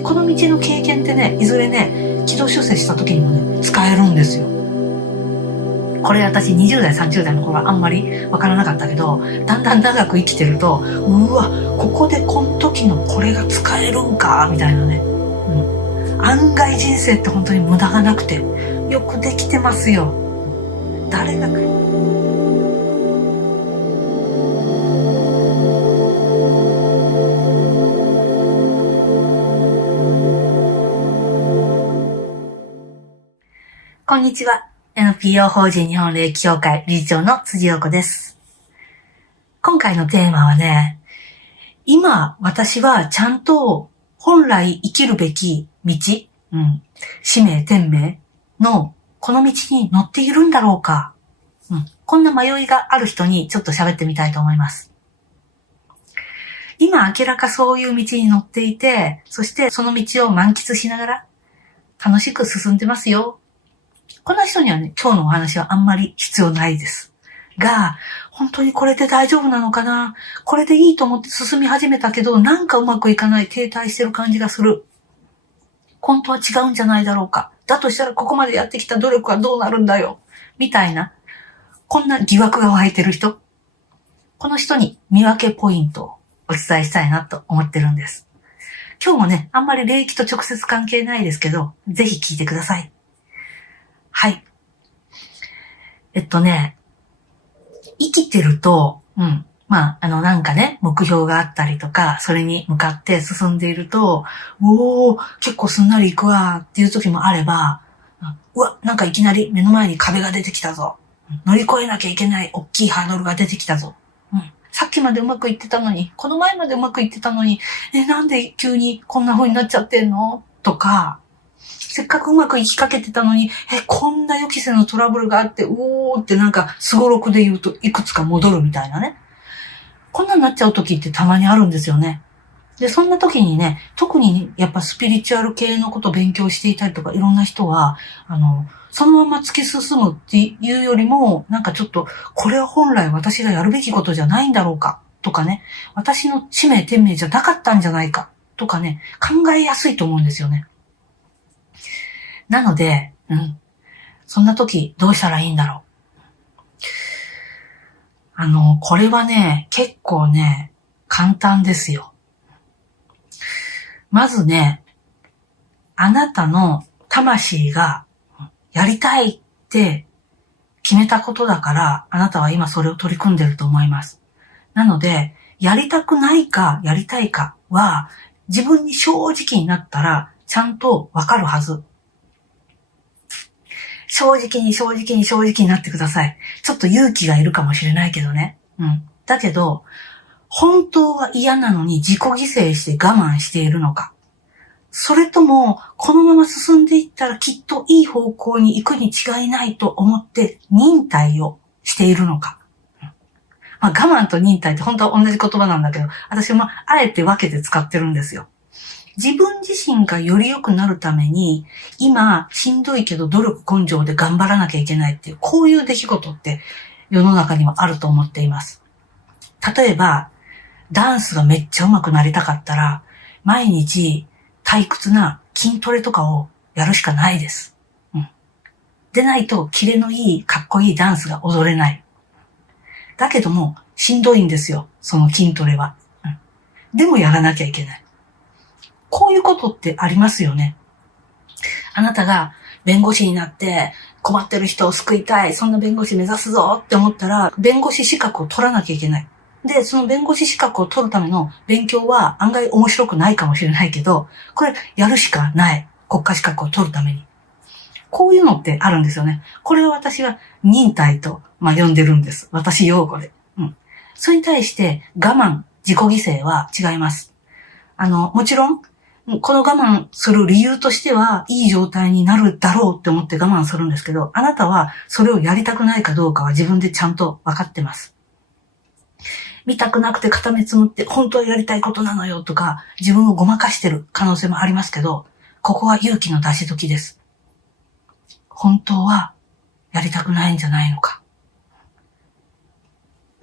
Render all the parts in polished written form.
で、この道の経験ってね、いずれね、軌道修正した時にもね、使えるんですよ。これ私20代、30代の頃はあんまりわからなかったけど、だんだん長く生きてると、うわ、ここでこの時のこれが使えるんか、みたいなね。案外人生って本当に無駄がなくて、よくできてますよ。誰がこんにちは。NPO 法人日本霊気協会理事長の辻陽子です。今回のテーマはね、今私はちゃんと本来生きるべき道、使命天命のこの道に乗っているんだろうか、こんな迷いがある人にちょっと喋ってみたいと思います。今明らかそういう道に乗っていて、そしてその道を満喫しながら楽しく進んでますよ。この人にはね、今日のお話はあんまり必要ないです。が、本当にこれで大丈夫なのかな？これでいいと思って進み始めたけど、なんかうまくいかない、停滞してる感じがする。本当は違うんじゃないだろうか。だとしたらここまでやってきた努力はどうなるんだよ。みたいな、こんな疑惑が湧いてる人。この人に見分けポイントをお伝えしたいなと思ってるんです。今日もね、あんまり霊気と直接関係ないですけど、ぜひ聞いてください。はい。生きてると、なんかね、目標があったりとか、それに向かって進んでいると、結構すんなりいくわっていう時もあれば、なんかいきなり目の前に壁が出てきたぞ。乗り越えなきゃいけない大きいハードルが出てきたぞ。さっきまでうまくいってたのに、この前までうまくいってたのに、なんで急にこんな風になっちゃってんの？とか、せっかくうまくいきかけてたのに、こんな予期せぬトラブルがあって、ってなんか、すごろくで言うといくつか戻るみたいなね。こんなになっちゃう時ってたまにあるんですよね。で、そんな時にね、特にやっぱスピリチュアル系のことを勉強していたりとか、いろんな人は、そのまま突き進むっていうよりも、なんかちょっと、これは本来私がやるべきことじゃないんだろうか、とかね、私の使命天命じゃなかったんじゃないか、とかね、考えやすいと思うんですよね。なので、そんな時どうしたらいいんだろう。これはね、結構ね、簡単ですよ。まずね、あなたの魂がやりたいって決めたことだから、あなたは今それを取り組んでると思います。なので、やりたくないかやりたいかは、自分に正直になったら、ちゃんとわかるはず。正直になってください。ちょっと勇気がいるかもしれないけどね。だけど、本当は嫌なのに自己犠牲して我慢しているのか。それとも、このまま進んでいったらきっといい方向に行くに違いないと思って忍耐をしているのか。我慢と忍耐って本当は同じ言葉なんだけど、私もあえて分けて使ってるんですよ。自分自身がより良くなるために、今、しんどいけど努力根性で頑張らなきゃいけないっていう、こういう出来事って世の中にはあると思っています。例えば、ダンスがめっちゃ上手くなりたかったら、毎日退屈な筋トレとかをやるしかないです。でないと、キレのいい、かっこいいダンスが踊れない。だけども、しんどいんですよ、その筋トレは。でもやらなきゃいけない。こういうことってありますよね。あなたが弁護士になって困ってる人を救いたい、そんな弁護士目指すぞって思ったら、弁護士資格を取らなきゃいけない。で、その弁護士資格を取るための勉強は案外面白くないかもしれないけど、これやるしかない。国家資格を取るために。こういうのってあるんですよね。これを私は忍耐と、呼んでるんです。私用語で。それに対して我慢、自己犠牲は違います。もちろん、この我慢する理由としては、いい状態になるだろうって思って我慢するんですけど、あなたはそれをやりたくないかどうかは自分でちゃんと分かってます。見たくなくて片目つむって本当はやりたいことなのよとか、自分をごまかしてる可能性もありますけど、ここは勇気の出し時です。本当はやりたくないんじゃないのか。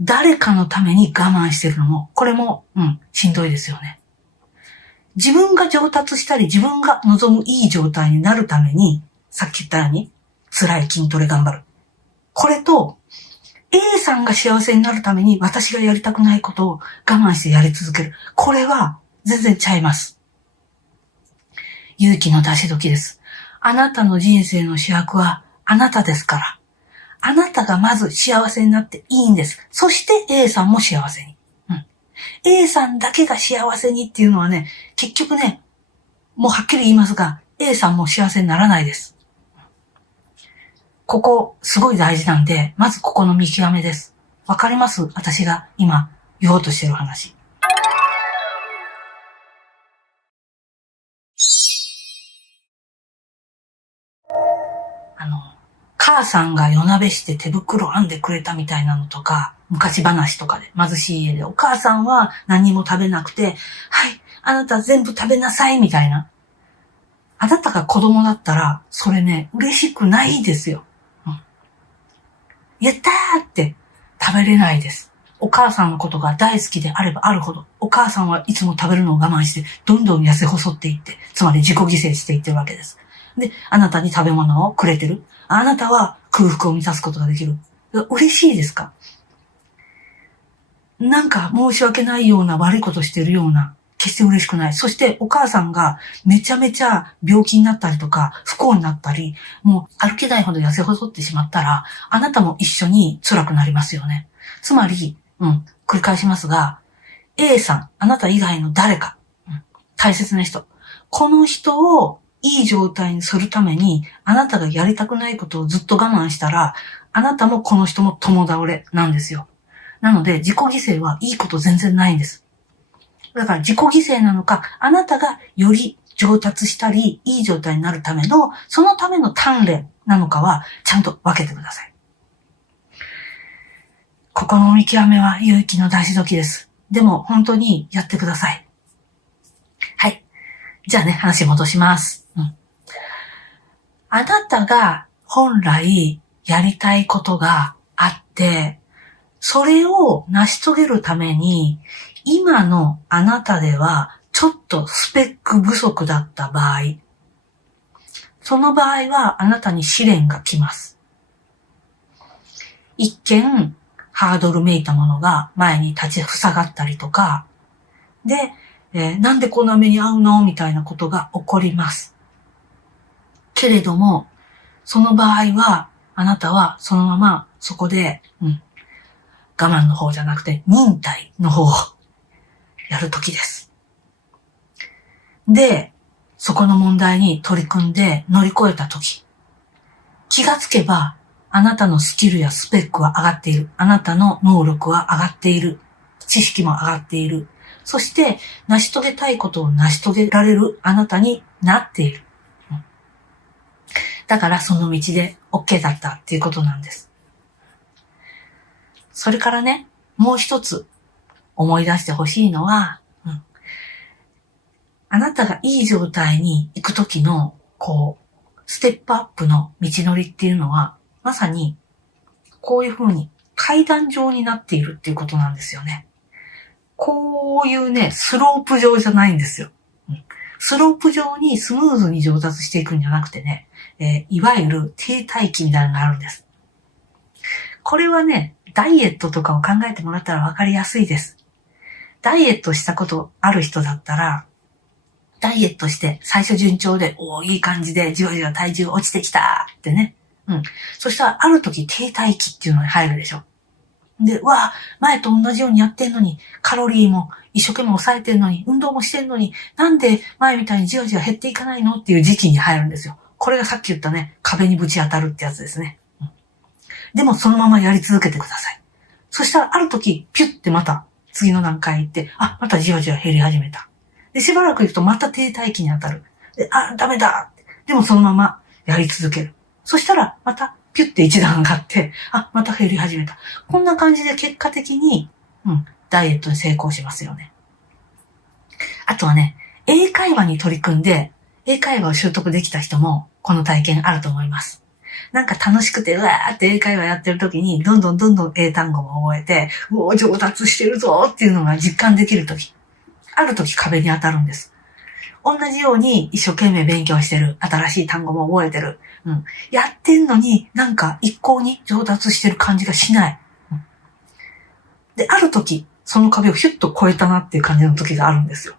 誰かのために我慢してるのも、これも、しんどいですよね。自分が上達したり自分が望むいい状態になるために、さっき言ったように辛い筋トレ頑張る。これと A さんが幸せになるために私がやりたくないことを我慢してやり続ける。これは全然ちゃいます。勇気の出し時です。あなたの人生の主役はあなたですから。あなたがまず幸せになっていいんです。そして A さんも幸せに。A さんだけが幸せにっていうのはね、結局ね、もうはっきり言いますが、A さんも幸せにならないです。ここ、すごい大事なんで、まずここの見極めです。わかります？私が今言おうとしてる話。母さんが夜なべして手袋編んでくれたみたいなのとか、昔話とかで貧しい家でお母さんは何も食べなくて、はい、あなた全部食べなさいみたいな。あなたが子供だったら、それね、嬉しくないですよ。やったーって食べれないです。お母さんのことが大好きであればあるほど、お母さんはいつも食べるのを我慢して、どんどん痩せ細っていって、つまり自己犠牲していってるわけです。で、あなたに食べ物をくれてる。あなたは空腹を満たすことができる。嬉しいですか？なんか申し訳ないような悪いことしてるような、決して嬉しくない。そしてお母さんがめちゃめちゃ病気になったりとか、不幸になったり、もう歩けないほど痩せ細ってしまったら、あなたも一緒に辛くなりますよね。つまり、繰り返しますが、A さん、あなた以外の誰か、大切な人、この人をいい状態にするために、あなたがやりたくないことをずっと我慢したら、あなたもこの人も共倒れなんですよ。なので、自己犠牲はいいこと全然ないんです。だから自己犠牲なのか、あなたがより上達したり、いい状態になるための、そのための鍛錬なのかは、ちゃんと分けてください。ここの見極めは勇気の出し時です。でも、本当にやってください。はい。じゃあね、話戻します。あなたが本来やりたいことがあって、それを成し遂げるために、今のあなたではちょっとスペック不足だった場合、その場合はあなたに試練が来ます。一見、ハードルめいたものが前に立ち塞がったりとか、で、なんでこんな目に遭うのみたいなことが起こります。けれども、その場合は、あなたはそのままそこで、我慢の方じゃなくて忍耐の方をやるときです。で、そこの問題に取り組んで乗り越えたとき、気がつけば、あなたのスキルやスペックは上がっている。あなたの能力は上がっている。知識も上がっている。そして、成し遂げたいことを成し遂げられるあなたになっている。だからその道で OK だったっていうことなんです。それからね、もう一つ思い出してほしいのは、あなたがいい状態に行くときの、ステップアップの道のりっていうのは、まさに、こういう風に階段状になっているっていうことなんですよね。こういうね、スロープ状じゃないんですよ。スロープ状にスムーズに上達していくんじゃなくてね、いわゆる停滞期みたいなのがあるんです。これはね、ダイエットとかを考えてもらったらわかりやすいです。ダイエットしたことある人だったら、ダイエットして最初順調で、いい感じでじわじわ体重落ちてきたってね。そしたらある時停滞期っていうのに入るでしょ。で、前と同じようにやってんのに、カロリーも一生懸命抑えてんのに、運動もしてんのに、なんで前みたいにじわじわ減っていかないのっていう時期に入るんですよ。これがさっき言ったね、壁にぶち当たるってやつですね。でもそのままやり続けてください。そしたらある時、ピュッてまた次の段階行って、またじわじわ減り始めた。で、しばらく行くとまた停滞期に当たる。で、ダメだ。でもそのままやり続ける。そしたらまたピュッて一段上がって、また減り始めた。こんな感じで結果的に、ダイエットに成功しますよね。あとはね、英会話に取り組んで、英会話を習得できた人も、この体験あると思います。なんか楽しくて、うわーって英会話やってる時に、どんどん英単語も覚えて、上達してるぞっていうのが実感できる時。ある時壁に当たるんです。同じように一生懸命勉強してる。新しい単語も覚えてる。やってんのになんか一向に上達してる感じがしない。で、ある時、その壁をヒュッと越えたなっていう感じの時があるんですよ。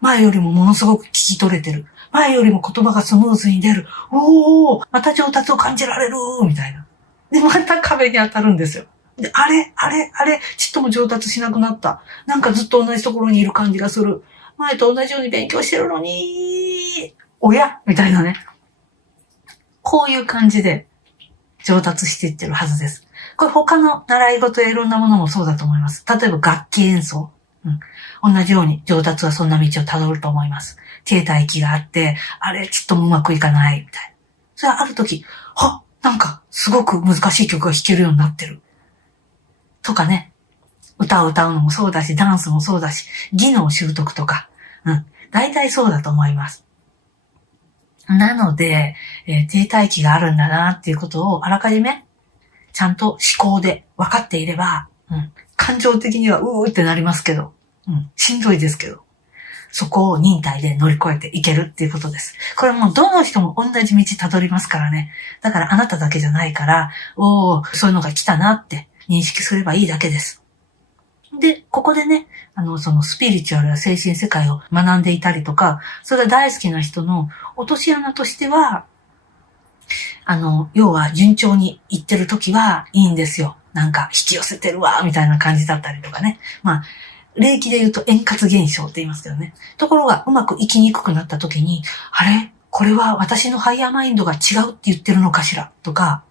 前よりもものすごく聞き取れてる。前よりも言葉がスムーズに出る。また上達を感じられるみたいな。で、また壁に当たるんですよ。で、あれ、ちっとも上達しなくなった。なんかずっと同じところにいる感じがする。前と同じように勉強してるのに、みたいなね。こういう感じで上達していってるはずです。これ他の習い事やいろんなものもそうだと思います。例えば楽器演奏。同じように上達はそんな道をたどると思います。停滞期があって、あれちっともうまくいかないみたいな。それはある時、なんかすごく難しい曲が弾けるようになってる。とかね。歌を歌うのもそうだし、ダンスもそうだし、技能習得とか。大体そうだと思います。なので、停滞期があるんだなっていうことをあらかじめちゃんと思考で分かっていれば、感情的にはってなりますけど、しんどいですけど、そこを忍耐で乗り越えていけるっていうことです。これもうどの人も同じ道たどりますからね。だからあなただけじゃないから、そういうのが来たなって認識すればいいだけです。で、ここでね、そのスピリチュアルや精神世界を学んでいたりとか、それが大好きな人の落とし穴としては、要は順調にいってる時はいいんですよ。なんか引き寄せてるわ、みたいな感じだったりとかね。霊気で言うと円滑現象って言いますけどね。ところがうまくいきにくくなった時に、これは私のハイヤーマインドが違うって言ってるのかしらとか、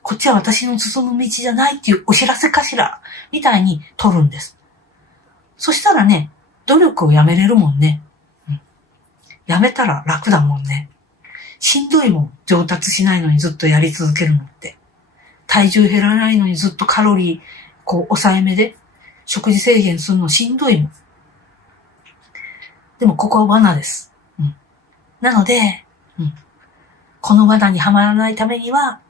こっちは私の進む道じゃないっていうお知らせかしらみたいに取るんです。そしたらね、努力をやめれるもんね。やめたら楽だもんね。しんどいもん、上達しないのにずっとやり続けるのって。体重減らないのにずっとカロリー、抑えめで、食事制限するのしんどいもん。でもここは罠です。なので、この罠にはまらないためには、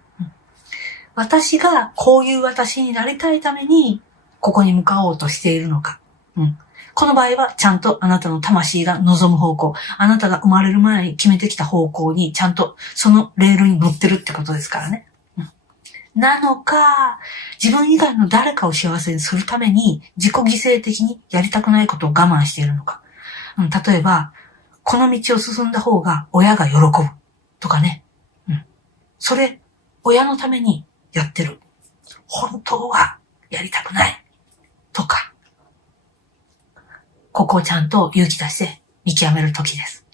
私がこういう私になりたいために、ここに向かおうとしているのか。この場合はちゃんとあなたの魂が望む方向、あなたが生まれる前に決めてきた方向にちゃんとそのレールに乗ってるってことですからね。なのか、自分以外の誰かを幸せにするために自己犠牲的にやりたくないことを我慢しているのか。例えば、この道を進んだ方が親が喜ぶとかね。それ、親のためにやってる。本当はやりたくないとか。ここをちゃんと勇気出して見極めるときです。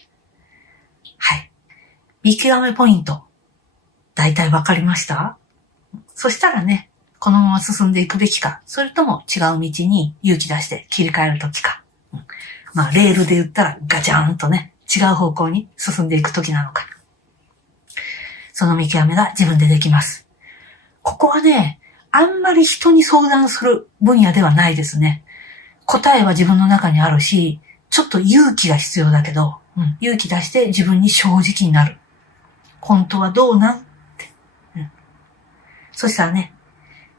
はい。見極めポイント。だいたいわかりました？そしたらね、このまま進んでいくべきか、それとも違う道に勇気出して切り替えるときか。レールで言ったらガチャーンとね、違う方向に進んでいくときなのか。その見極めが自分でできます。ここはね、あんまり人に相談する分野ではないですね。答えは自分の中にあるし、ちょっと勇気が必要だけど、勇気出して自分に正直になる。本当はどうなんって。そしたらね、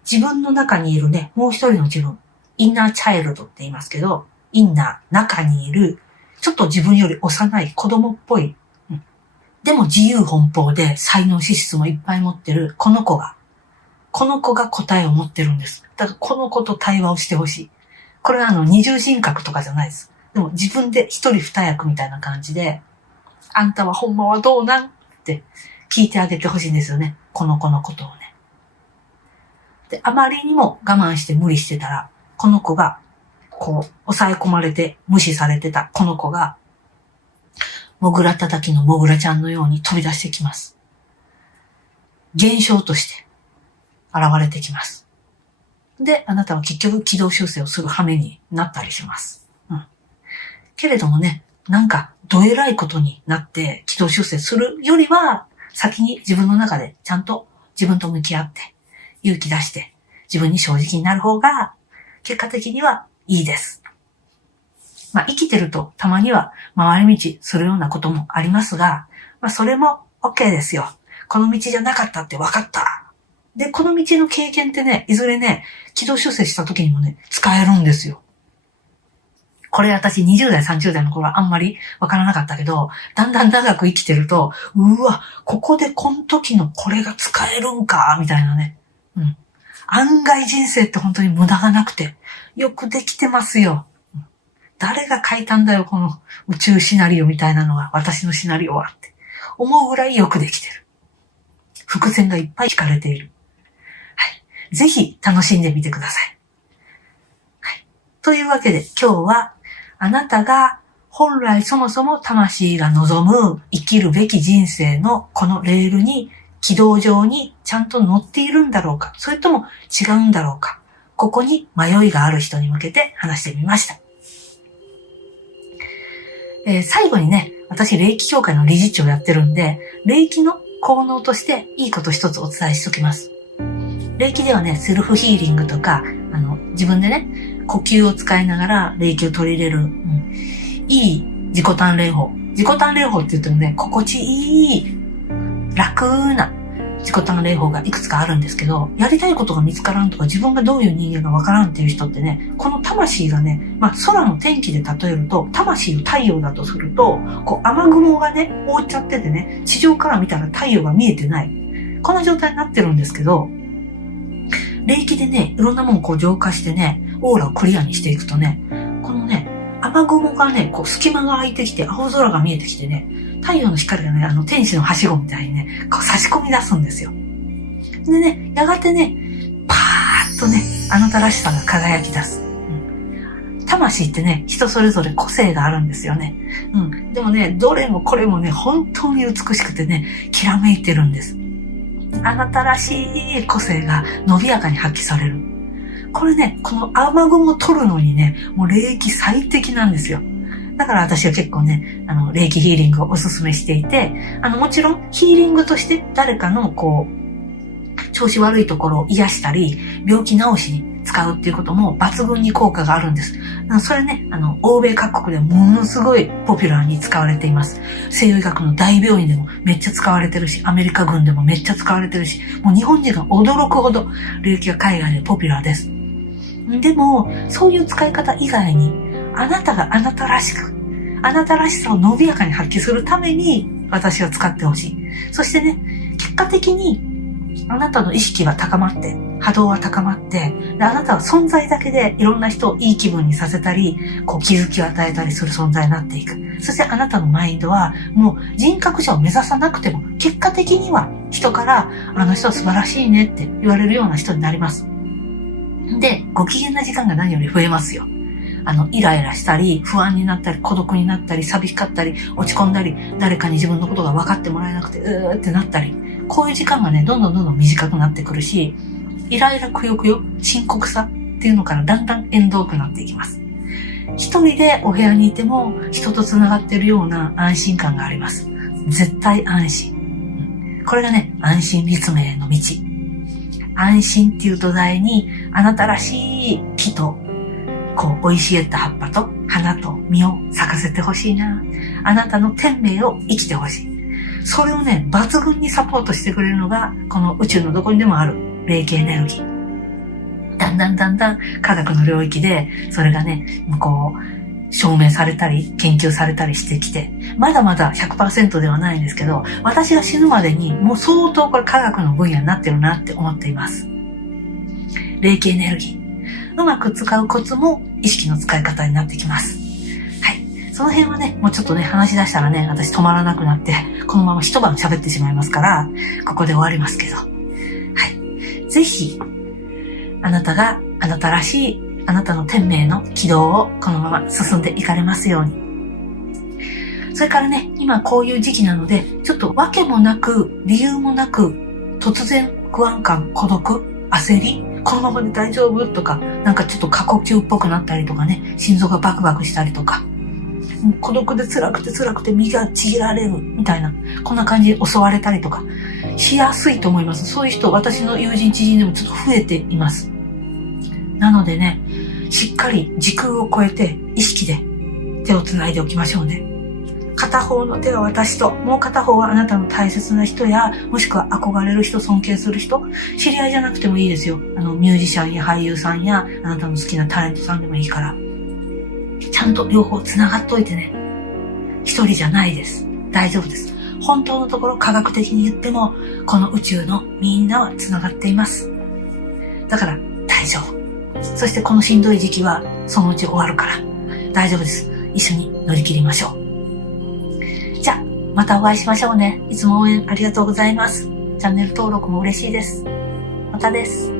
自分の中にいるね、もう一人の自分、インナーチャイルドって言いますけど、インナー、中にいる、ちょっと自分より幼い子供っぽい、でも自由奔放で才能資質もいっぱい持ってるこの子が答えを持ってるんです。だからこの子と対話をしてほしい。これは二重人格とかじゃないです。でも自分で一人二役みたいな感じで、あんたはほんまはどうなんって聞いてあげてほしいんですよね。この子のことをね。で、あまりにも我慢して無理してたら、この子が、抑え込まれて無視されてたこの子が、モグラ叩きのモグラちゃんのように飛び出してきます。現象として現れてきます。で、あなたは結局軌道修正をする羽目になったりします。けれどもね、なんかどえらいことになって軌道修正するよりは、先に自分の中でちゃんと自分と向き合って、勇気出して自分に正直になる方が、結果的にはいいです。生きてるとたまには回り道するようなこともありますが、それも OK ですよ。この道じゃなかったって分かった。で、この道の経験ってね、いずれね、軌道修正した時にもね、使えるんですよ。これ私20代、30代の頃はあんまりわからなかったけど、だんだん長く生きてると、うわ、ここでこの時のこれが使えるんか、みたいなね。案外人生って本当に無駄がなくて、よくできてますよ。誰が書いたんだよ、この宇宙シナリオみたいなのは、私のシナリオはって思うぐらいよくできてる。伏線がいっぱい引かれている。はい。ぜひ楽しんでみてください。はい。というわけで今日は、あなたが本来そもそも魂が望む生きるべき人生のこのレールに、軌道上にちゃんと乗っているんだろうか、それとも違うんだろうか、ここに迷いがある人に向けて話してみました。最後にね、私霊気協会の理事長やってるんで、霊気の効能としていいこと一つお伝えしときます。霊気ではね、セルフヒーリングとか、自分でね、呼吸を使いながら霊気を取り入れる、いい自己鍛錬法。自己鍛錬法って言ってもね、心地いい、楽な自己鍛錬法がいくつかあるんですけど、やりたいことが見つからんとか、自分がどういう人間がわからんっていう人ってね、この魂がね、空の天気で例えると、魂を太陽だとすると、雨雲がね、覆っちゃっててね、地上から見たら太陽が見えてない。こんな状態になってるんですけど、霊気でね、いろんなものを浄化してね、オーラをクリアにしていくとね、このね、雨雲がね、隙間が空いてきて、青空が見えてきてね、太陽の光がね、天使のはしごみたいにね、差し込み出すんですよ。でね、やがてね、パーッとね、あなたらしさが輝き出す。魂ってね、人それぞれ個性があるんですよね。でもね、どれもこれもね、本当に美しくてね、きらめいてるんです。あなたらしい個性が伸びやかに発揮される。これね、この雨雲を取るのにね、もう霊気最適なんですよ。だから私は結構ね、霊気ヒーリングをおすすめしていて、もちろんヒーリングとして誰かの調子悪いところを癒したり、病気治しに使うっていうことも抜群に効果があるんです。それね、欧米各国でものすごいポピュラーに使われています。西洋医学の大病院でもめっちゃ使われてるし、アメリカ軍でもめっちゃ使われてるし、もう日本人が驚くほど霊気が海外でポピュラーです。でも、そういう使い方以外に、あなたがあなたらしく、あなたらしさを伸びやかに発揮するために私は使ってほしい。そしてね、結果的にあなたの意識は高まって、波動は高まって、であなたは存在だけでいろんな人をいい気分にさせたり、気づきを与えたりする存在になっていく。そしてあなたのマインドはもう人格者を目指さなくても、結果的には人からあの人は素晴らしいねって言われるような人になります。で、ご機嫌な時間が何より増えますよ。イライラしたり、不安になったり、孤独になったり、寂しかったり、落ち込んだり、誰かに自分のことが分かってもらえなくて、ってなったり、こういう時間がね、どんどん短くなってくるし、イライラ、くよくよ、深刻さっていうのからだんだん縁遠くなっていきます。一人でお部屋にいても、人と繋がっているような安心感があります。絶対安心。これがね、安心立命への道。安心っていう土台に、あなたらしい木と、生い茂った葉っぱと花と実を咲かせてほしいな。あなたの天命を生きてほしい。それをね、抜群にサポートしてくれるのが、この宇宙のどこにでもある霊気エネルギー。だんだん科学の領域で、それがね、証明されたり、研究されたりしてきて、まだまだ 100% ではないんですけど、私が死ぬまでにもう相当これ科学の分野になってるなって思っています。霊気エネルギー。うまく使うコツも意識の使い方になってきます。はい。その辺はね、もうちょっとね、話し出したらね、私止まらなくなって、このまま一晩喋ってしまいますから、ここで終わりますけど。はい。ぜひ、あなたがあなたらしい、あなたの天命の軌道をこのまま進んでいかれますように。それからね、今こういう時期なので、ちょっと訳もなく、理由もなく、突然不安感、孤独、焦り、このままで大丈夫とか、なんかちょっと過呼吸っぽくなったりとかね、心臓がバクバクしたりとか、孤独で辛くて身がちぎられるみたいな、こんな感じで襲われたりとか、しやすいと思います。そういう人、私の友人知人でもちょっと増えています。なのでね、しっかり時空を超えて意識で手をつないでおきましょうね。片方の手は私と、もう片方はあなたの大切な人や、もしくは憧れる人、尊敬する人、知り合いじゃなくてもいいですよ。ミュージシャンや俳優さんや、あなたの好きなタレントさんでもいいから。ちゃんと両方繋がっといてね。一人じゃないです。大丈夫です。本当のところ科学的に言っても、この宇宙のみんなは繋がっています。だから大丈夫。そしてこのしんどい時期はそのうち終わるから大丈夫です。一緒に乗り切りましょう。じゃあ、またお会いしましょうね。いつも応援ありがとうございます。チャンネル登録も嬉しいです。またです。